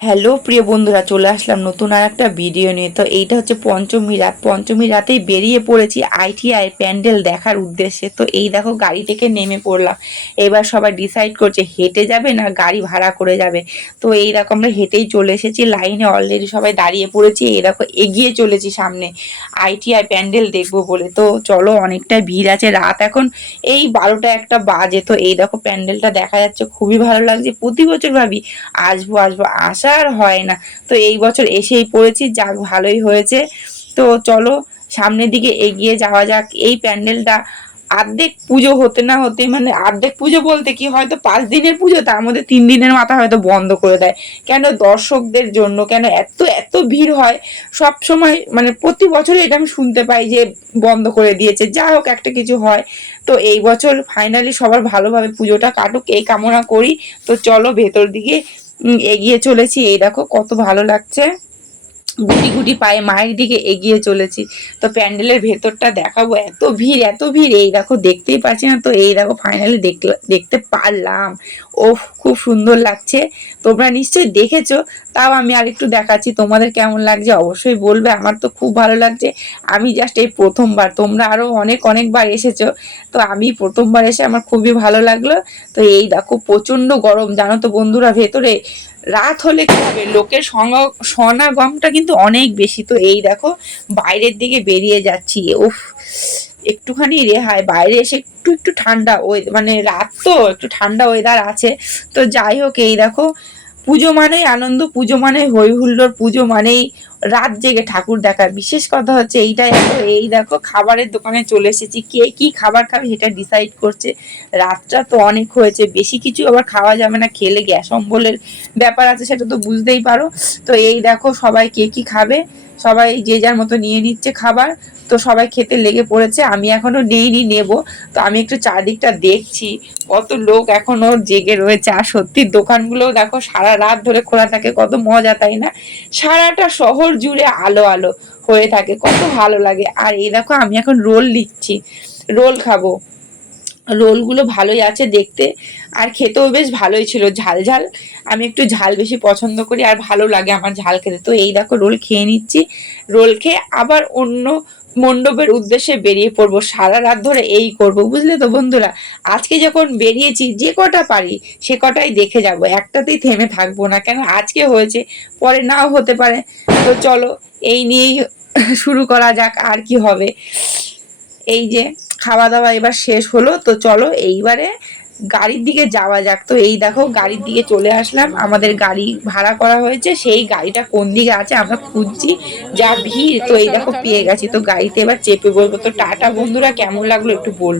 Hello প্রিয় বন্ধুরা, চলে আসলাম নতুন আর একটা ভিডিও নিয়ে। তো এইটা হচ্ছে পঞ্চমী রাত। পঞ্চমী রাতেই বেরিয়ে পড়েছি আইটিআই প্যান্ডেল দেখার উদ্দেশ্যে। তো এই দেখো গাড়ি থেকে নেমে পড়লাম। এবার সবাই ডিসাইড করছে হেঁটে যাবে না গাড়ি ভাড়া করে যাবে। তো এই দেখো আমরা হেঁটেই চলে এসেছি, লাইনে অলরেডি সবাই দাঁড়িয়ে পড়েছি। এই দেখো এগিয়ে চলেছি সামনে আইটিআই প্যান্ডেল দেখবো বলে। তো চলো, অনেকটা ভিড় আছে, রাত এখন এই 12টা 1টা বাজে। তো এই দেখো প্যান্ডেলটা দেখা যাচ্ছে, খুবই ভালো লাগছে। প্রতি বছর ভাবি আসবো আসবো, আসা আর হয় না। তো এই বছর এসেই পড়েছি, যাক ভালোই হয়েছে। তো চলো সামনের দিকে এগিয়ে যাওয়া যাক। এই প্যান্ডেলটা অর্ধেক পুজো হতে না হতে, মানে অর্ধেক পুজো বলতে কি, হয়তো 5 দিনের পুজো, তার মধ্যে 3 দিনের মাথা হয়তো বন্ধ করে দেয়। কেন দর্শকদের জন্য, কেন এত এত ভিড় হয় সব সময়, মানে প্রতি বছরই এটা আমি শুনতে পাই যে বন্ধ করে দিয়েছে। যাই হোক, একটা কিছু হয়। তো এই বছর ফাইনালি সবার ভালোভাবে পুজোটা কাটুক এই কামনা করি। তো চলো ভেতর দিকে এগিয়ে চলেছি। এই দেখো কত ভালো লাগছে, গুটি গুটি পায়ে মায়ের দিকে এগিয়ে চলেছি। তো প্যান্ডেলের ভেতরটা দেখাবো, এত ভিড় এত ভিড়, এই দেখো দেখতেই পাচ্ছি না। তো এই দেখো ফাইনালি দেখতে পারলাম। ওহ, খুব সুন্দর লাগছে। তোমরা নিশ্চয়ই দেখেছো, তাও আমি আর একটু দেখাচ্ছি। তোমাদের কেমন লাগছে অবশ্যই বলবে। আমার তো খুব ভালো লাগছে। আমি জাস্ট এই প্রথমবার, তোমরা আরো অনেক অনেকবার এসেছো, তো আমি প্রথমবার এসে আমার খুবই ভালো লাগলো। তো এই দেখো প্রচন্ড গরম জানো তো বন্ধুরা ভেতরে। রাত হলে কি হবে, লোকের সমাগমটা কিন্তু অনেক বেশি। তো এই দেখো বাইরের দিকে বেরিয়ে যাচ্ছি। উফ, একটুখানি রেহাই, বাইরে এসে একটু একটু ঠান্ডা ওই, মানে রাত তো একটু ঠান্ডা ওয়েদার আছে। তো যাই হোক, এই দেখো পুজো মানেই আনন্দ, পুজো মানেই হই হুল্লোড়, পুজো মানেই রাত জেগে ঠাকুর দেখা। বিশেষ কথা হচ্ছে এইটাই। এই দেখো খাবারের দোকানে চলে এসেছি, কে কি খাবার খাবে সেটা ডিসাইড করছে। রাতটা তো অনেক হয়েছে, বেশি কিছু আবার খাওয়া যাবে না, খেলে গ্যাস অম্বলের ব্যাপার আছে, সেটা তো বুঝতেই পারো। তো এই দেখো সবাই কে কি খাবে, সবাই যে যার মতো নিয়ে নিচ্ছে খাবার। তো সবাই খেতে লেগে পড়েছে, আমি এখনো নেইনি, নেব। তো আমি একটু চারদিকটা দেখছি, কত লোক এখনো জেগে রয়েছে। আর সত্যি দোকানগুলোও দেখো সারা রাত ধরে খোলা থাকে, কত মজা তাই না? সারাটা শহর জুড়ে আলো আলো হয়ে থাকে, কত ভালো লাগে। আর এই দেখো আমি এখন রোল নিচ্ছি, রোল খাবো। রোলগুলো ভালোই আছে দেখতে, আর খেতেও বেশ ভালোই ছিল, ঝাল ঝাল। আমি একটু ঝাল বেশি পছন্দ করি, আর ভালো লাগে আমার ঝাল খেতে। তো এই দেখো রোল খেয়ে নিচ্ছি, রোল খেয়ে আবার অন্য মণ্ডপের উদ্দেশ্যে বেরিয়ে পড়বো। সারা রাত ধরে এই করব, বুঝলে তো বন্ধুরা। আজকে যখন বেরিয়েছি, যে কটা পারি সে কটাই দেখে যাব, একটাতেই থেমে থাকবো না। কেন আজকে হয়েছে, পরে নাও হতে পারে। তো চলো এই নিয়েই শুরু করা যাক, আর কি হবে। এই যে খাওয়া দাওয়া এবার শেষ হলো, তো চলো এইবারে গাড়ির দিকে যাওয়া যাক। তো এই দেখো গাড়ির দিকে চলে আসলাম, আমাদের গাড়ি ভাড়া করা হয়েছে, সেই গাড়িটা কোন দিকে আছে আমরা খুঁজছি। যা ভিড়, তো এই দেখো পেয়ে গেছি। তো গাড়িতে এবার চেপে বলবো। তো টাটা বন্ধুরা, কেমন লাগলো একটু বলবো।